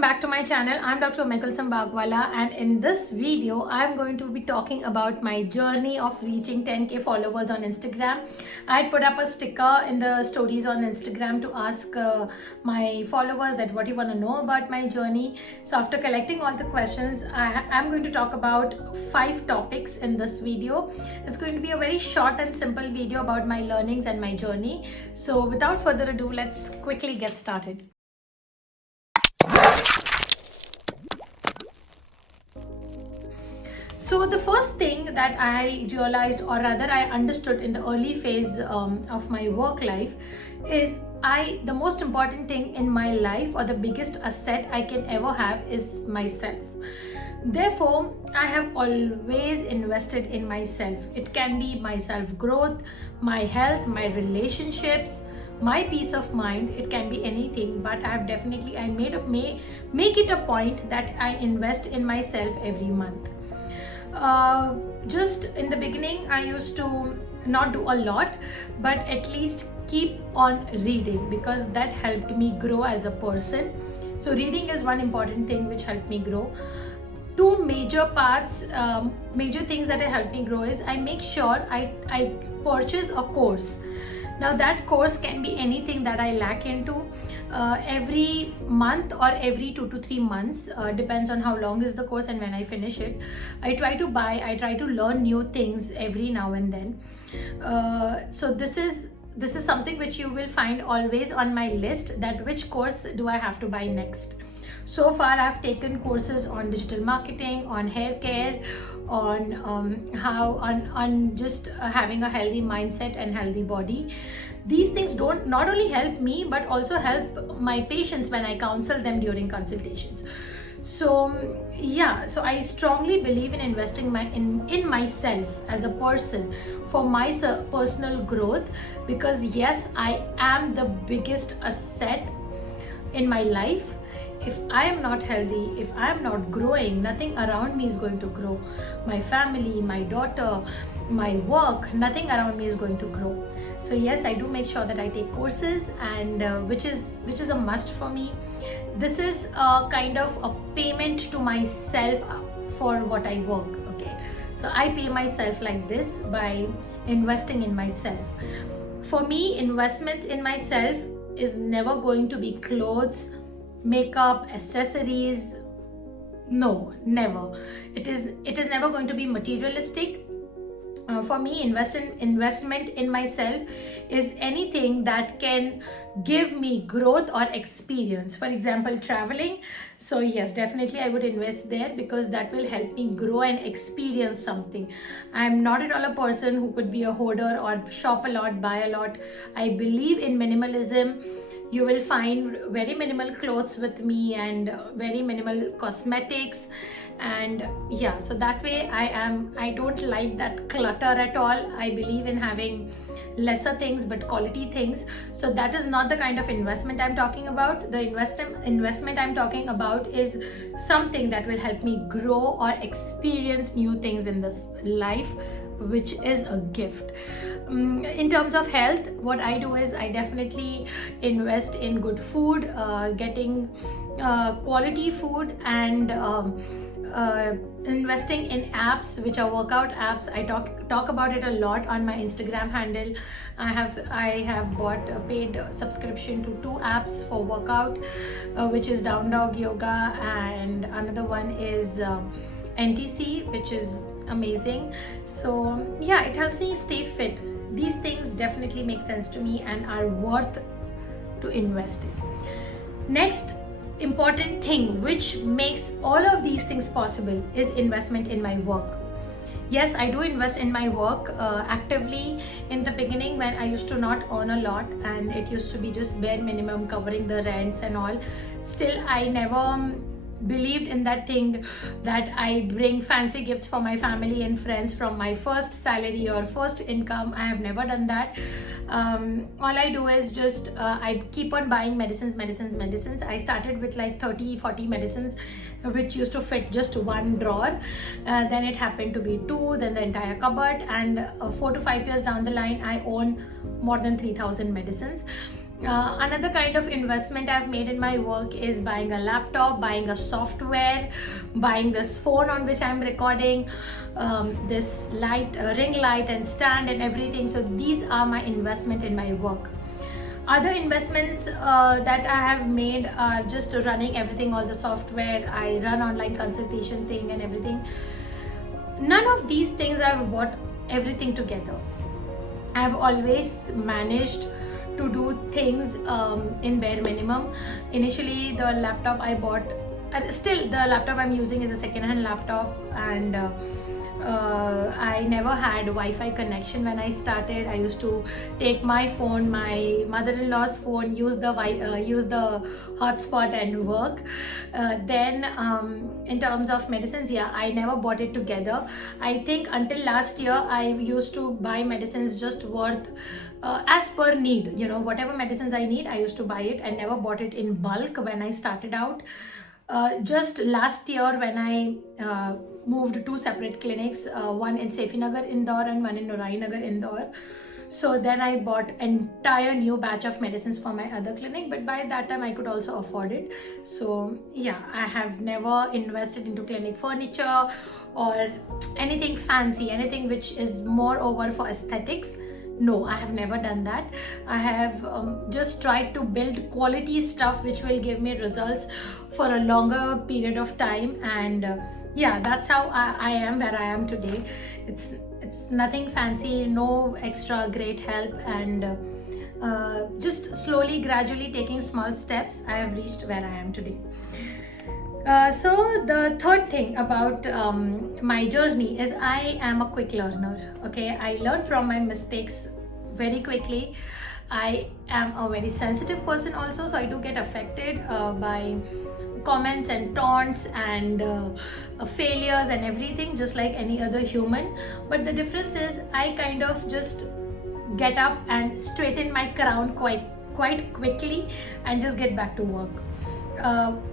Back to my channel. I'm Dr. Michael Sambagwala, and in this video I'm going to be talking about my journey of reaching 10k followers on Instagram. I put up a sticker in the stories on Instagram to ask my followers that what you want to know about my journey. So after collecting all the questions, I'm going to talk about 5 topics in this video. It's going to be a very short and simple video about my learnings and my journey. So without further ado, let's quickly get started. So the first thing that I realized, or rather I understood in the early phase of my work life, is the most important thing in my life, or the biggest asset I can ever have, is myself. Therefore, I have always invested in myself. It can be my self-growth, my health, my relationships, my peace of mind. It can be anything, but I make it a point that I invest in myself every month. Just in the beginning, I used to not do a lot, but at least keep on reading, because that helped me grow as a person. So reading is one important thing which helped me grow. Two major things that helped me grow is I make sure I purchase a course. Now that course can be anything that I lack into. Every month or every 2 to 3 months, depends on how long is the course and when I finish it, I try to learn new things every now and then. So this is something which you will find always on my list, that which course do I have to buy next. So far I've taken courses on digital marketing, on hair care, on just having a healthy mindset and healthy body. These things don't not only help me but also help my patients when I counsel them during consultations. So so I strongly believe in investing in myself as a person for my personal growth, because yes, I am the biggest asset in my life. If I am not healthy, if I am not growing, nothing around me is going to grow. My family, my daughter, my work, nothing around me is going to grow. So yes, I do make sure that I take courses, and which is a must for me. This is a kind of a payment to myself for what I work. Okay, so I pay myself like this by investing in myself. For me, investments in myself is never going to be clothes, makeup, accessories. No, never. It is never going to be materialistic. For me, investment in myself is anything that can give me growth or experience. For example, traveling. So yes, definitely I would invest there, because that will help me grow and experience something. I'm not at all a person who could be a hoarder or shop a lot, buy a lot. I believe in minimalism. You will find very minimal clothes with me and very minimal cosmetics, and so that way I don't like that clutter at all. I believe in having lesser things but quality things. So that is not the kind of investment I'm talking about. The investment I'm talking about is something that will help me grow or experience new things in this life, which is a gift. In terms of health, what I do is I definitely invest in good food, getting quality food, and investing in apps which are workout apps. I talk about it a lot on my Instagram handle. I have bought a paid subscription to 2 apps for workout, which is Down Dog Yoga, and another one is NTC, which is amazing. So it helps me stay fit. These things definitely make sense to me and are worth to invest in. Next important thing which makes all of these things possible is investment in my work. Yes, I do invest in my work actively. In the beginning, when I used to not earn a lot and it used to be just bare minimum covering the rents and all, still I never believed in that thing that I bring fancy gifts for my family and friends from my first salary or first income. I have never done that. All I do is just I keep on buying medicines. I started with like 30-40 medicines, which used to fit just one drawer. Then it happened to be 2, then the entire cupboard, and 4 to 5 years down the line I own more than 3,000 medicines. Another kind of investment I've made in my work is buying a laptop, buying a software, buying this phone on which I'm recording, this light, ring light and stand and everything. So these are my investment in my work. Other investments that I have made are just running everything, all the software. I run online consultation thing and everything. None of these things I've bought everything together. I've always managed to do things in bare minimum. Initially, the laptop I bought, still the laptop I'm using is a second-hand laptop, and I never had Wi-Fi connection when I started. I used to take my phone, my mother-in-law's phone, use the hotspot and work. Then in terms of medicines, yeah, I never bought it together. I think until last year I used to buy medicines just worth as per need. You know, whatever medicines I need, I used to buy it and never bought it in bulk when I started out. Just last year when I moved two separate clinics, one in Sefinagar, Indore and one in Norainagar, Indore. So then I bought entire new batch of medicines for my other clinic, but by that time I could also afford it. So yeah, I have never invested into clinic furniture or anything fancy, anything which is more over for aesthetics. No, I have never done that. I have just tried to build quality stuff which will give me results for a longer period of time, and yeah, that's how I am where I am today. It's nothing fancy, no extra great help, and just slowly, gradually taking small steps, I have reached where I am today. So the third thing about my journey is I am a quick learner. Okay, I learn from my mistakes very quickly. I am a very sensitive person also, so I do get affected by comments and taunts and failures and everything, just like any other human. But the difference is I kind of just get up and straighten my crown quite quickly and just get back to work.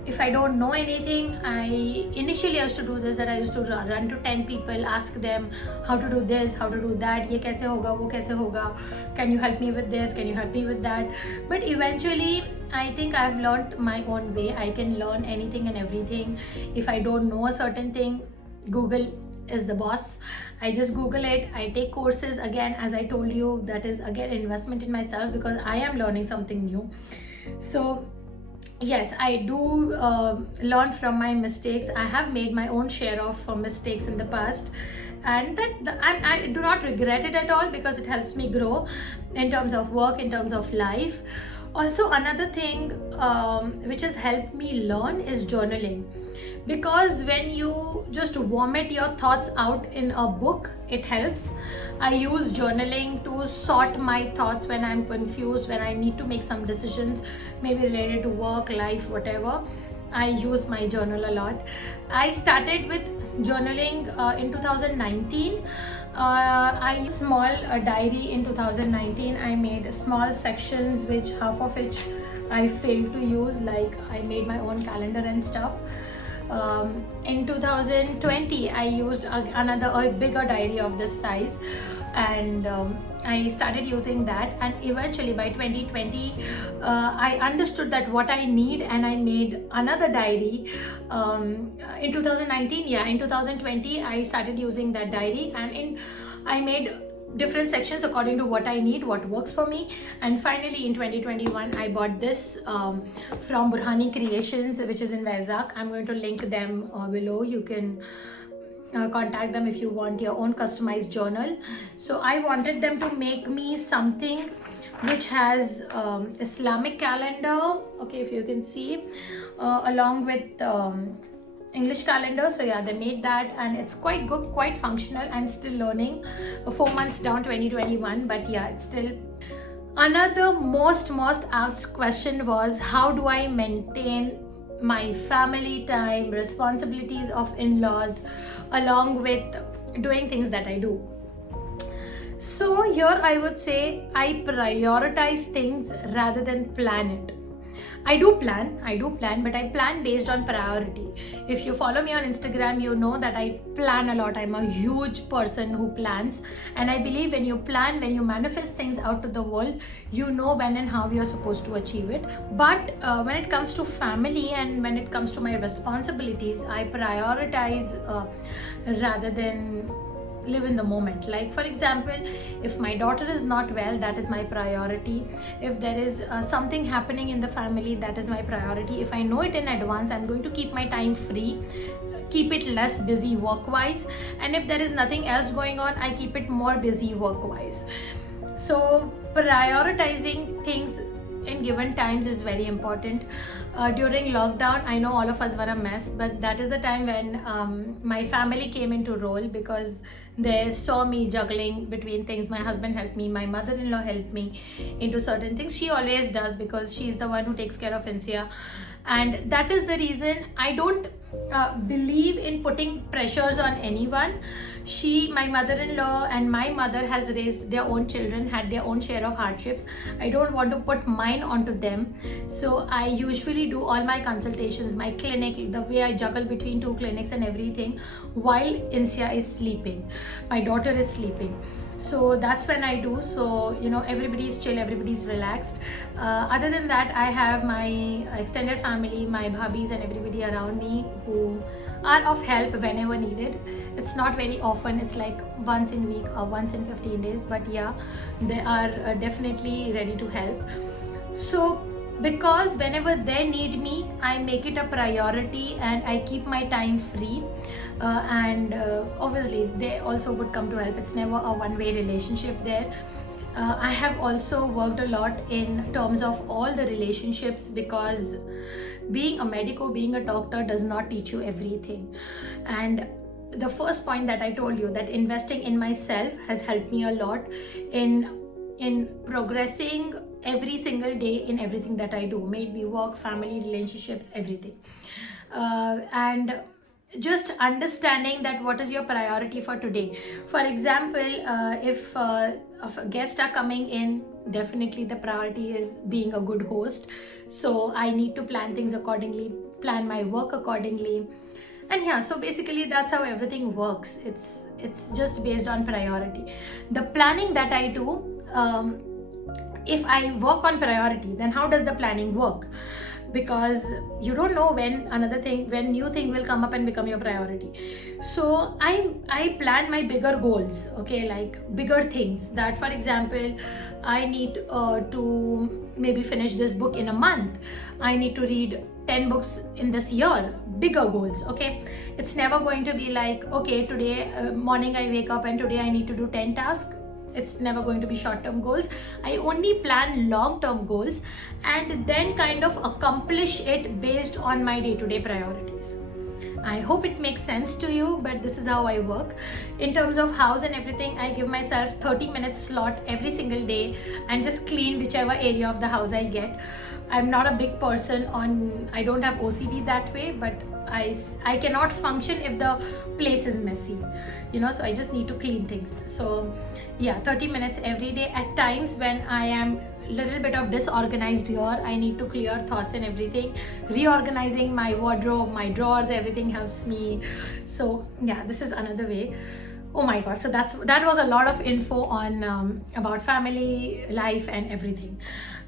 If I don't know anything, I used to do this, that I used to run to 10 people, ask them how to do this, how to do that, ye kaise hoga, wo kaise hoga, can you help me with this, can you help me with that. But eventually I think I've learned my own way. I can learn anything and everything. If I don't know a certain thing, Google is the boss. I just Google it. I take courses. Again, as I told you, that is again investment in myself because I am learning something new. So yes, I do learn from my mistakes. I have made my own share of mistakes in the past, and I do not regret it at all because it helps me grow in terms of work, in terms of life. Also, another thing which has helped me learn is journaling, because when you just vomit your thoughts out in a book, it helps. I use journaling to sort my thoughts when I'm confused, when I need to make some decisions, maybe related to work, life, whatever. I use my journal a lot. I started with journaling in 2019. I used small diary in 2019. I made small sections, which half of which I failed to use, like I made my own calendar and stuff. In 2020 I used a bigger diary of this size, and I started using that, and eventually by 2020 I understood that what I need, and I made another diary in 2019. Yeah, in 2020 I started using that diary, and I made different sections according to what I need, what works for me. And finally in 2021 I bought this from Burhani Creations, which is in Vizag. I'm going to link them below. You can contact them if you want your own customized journal. So I wanted them to make me something which has Islamic calendar, okay, if you can see, along with English calendar. So yeah, they made that, and it's quite good, quite functional. I'm still learning, 4 months down, 2021, but yeah, it's still. Another most asked question was, how do I maintain my family time, responsibilities of in-laws, along with doing things that I do? So here I would say I prioritize things rather than plan it. I do plan, but I plan based on priority. If you follow me on Instagram, you know that I plan a lot. I'm a huge person who plans, and I believe when you plan, when you manifest things out to the world, you know when and how you're supposed to achieve it. But when it comes to family and when it comes to my responsibilities, I prioritize rather than live in the moment. Like, for example, if my daughter is not well, that is my priority. If there is something happening in the family, that is my priority. If I know it in advance, I'm going to keep my time free, keep it less busy work wise, and if there is nothing else going on, I keep it more busy work wise. So prioritizing things in given times is very important. During lockdown, I know all of us were a mess, but that is the time when my family came into role, because they saw me juggling between things. My husband helped me, my mother-in-law helped me into certain things. She always does, because she's the one who takes care of Insia, and that is the reason I don't believe in putting pressures on anyone. My mother-in-law and my mother has raised their own children, had their own share of hardships. I don't want to put mine onto them. So I usually do all my consultations, my clinic, the way I juggle between 2 clinics and everything, while Insia is sleeping. My daughter is sleeping. So that's when I do. So, everybody's chill, everybody's relaxed. Other than that, I have my extended family, my bhabis and everybody around me who are of help whenever needed. It's not very often, it's like once in a week or once in 15 days, but yeah, they are definitely ready to help. So because whenever they need me, I make it a priority and I keep my time free, and obviously they also would come to help. It's never a one-way relationship there. I have also worked a lot in terms of all the relationships, because being a medico, being a doctor does not teach you everything. And the first point that I told you, that investing in myself has helped me a lot in progressing every single day in everything that I do, may it be work, family, relationships, everything. And just understanding that what is your priority for today. For example, if guests are coming in, definitely the priority is being a good host. So I need to plan things accordingly, plan my work accordingly. And yeah, so basically that's how everything works. It's just based on priority. The planning that I do, if I work on priority, then how does the planning work? Because you don't know when new thing will come up and become your priority. So I plan my bigger goals, okay, like bigger things, that for example, I need to maybe finish this book in a month. I need to read 10 books in this year. Bigger goals, okay? It's never going to be like, okay, today morning I wake up and today I need to do 10 tasks. It's never going to be short-term goals. I only plan long-term goals and then kind of accomplish it based on my day-to-day priorities. I hope it makes sense to you, but this is how I work. In terms of house and everything, I give myself 30 minutes slot every single day and just clean whichever area of the house I get. I'm not a big person I don't have OCD that way, but I cannot function if the place is messy, so I just need to clean things. So yeah, 30 minutes every day. At times when I am a little bit of disorganized here, I need to clear thoughts and everything. Reorganizing my wardrobe, my drawers, everything helps me. So yeah, this is another way. Oh my god, so that was a lot of info on about family life and everything.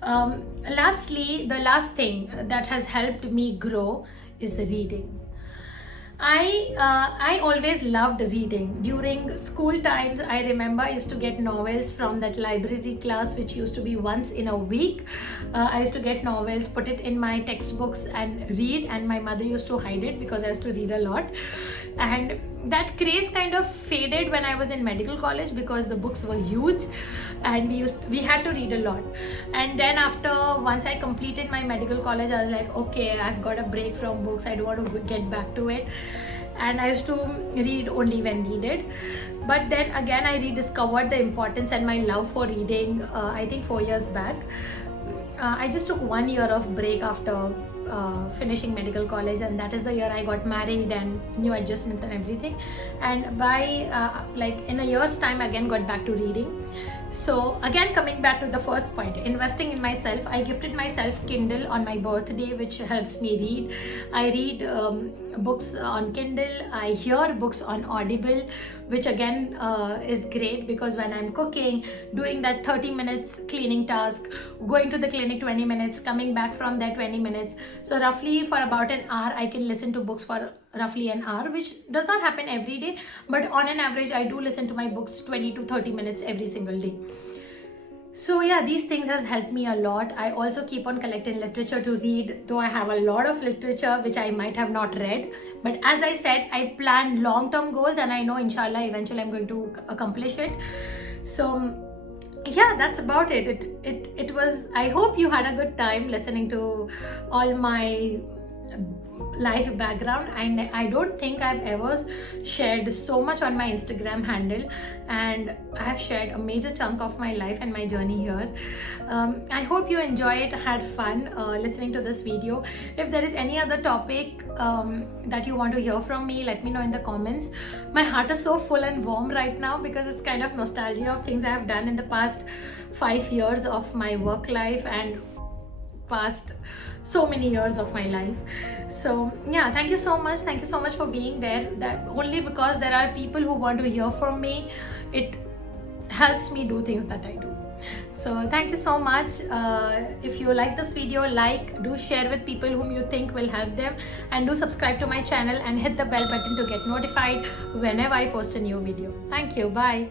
Lastly, the last thing that has helped me grow is reading. I always loved reading. During school times, I remember I used to get novels from that library class, which used to be once in a week. I used to get novels, put it in my textbooks and read, and my mother used to hide it because I used to read a lot. And that craze kind of faded when I was in medical college, because the books were huge and we had to read a lot. And then once I completed my medical college, I was like, okay, I've got a break from books, I don't want to get back to it. And I used to read only when needed. But then again, I rediscovered the importance and my love for reading, I think 4 years back. I just took 1 year of break after finishing medical college, and that is the year I got married and new adjustments and everything. And by like in a year's time, again got back to reading. So again, coming back to the first point, investing in myself, I gifted myself Kindle on my birthday, which helps me read. I read books on Kindle, I hear books on Audible, which again is great, because when I'm cooking, doing that 30 minutes cleaning task, going to the clinic 20 minutes, coming back from there 20 minutes, so roughly for about an hour I can listen to books for roughly an hour, which does not happen every day, but on an average I do listen to my books 20 to 30 minutes every single day. So yeah, these things has helped me a lot. I also keep on collecting literature to read, though I have a lot of literature which I might have not read, but as I said, I plan long-term goals, and I know inshallah eventually I'm going to accomplish it. So yeah, that's about it. It was, I hope you had a good time listening to all my life background. I don't think I've ever shared so much on my Instagram handle, and I have shared a major chunk of my life and my journey here. I hope you enjoyed, had fun listening to this video. If there is any other topic that you want to hear from me, let me know in the comments. My heart is so full and warm right now, because it's kind of nostalgia of things I have done in the past 5 years of my work life and past so many years of my life. So yeah, thank you so much for being there. That only because there are people who want to hear from me, it helps me do things that I do. So thank you so much. If you like this video, do share with people whom you think will help them, and do subscribe to my channel and hit the bell button to get notified whenever I post a new video. Thank you. Bye.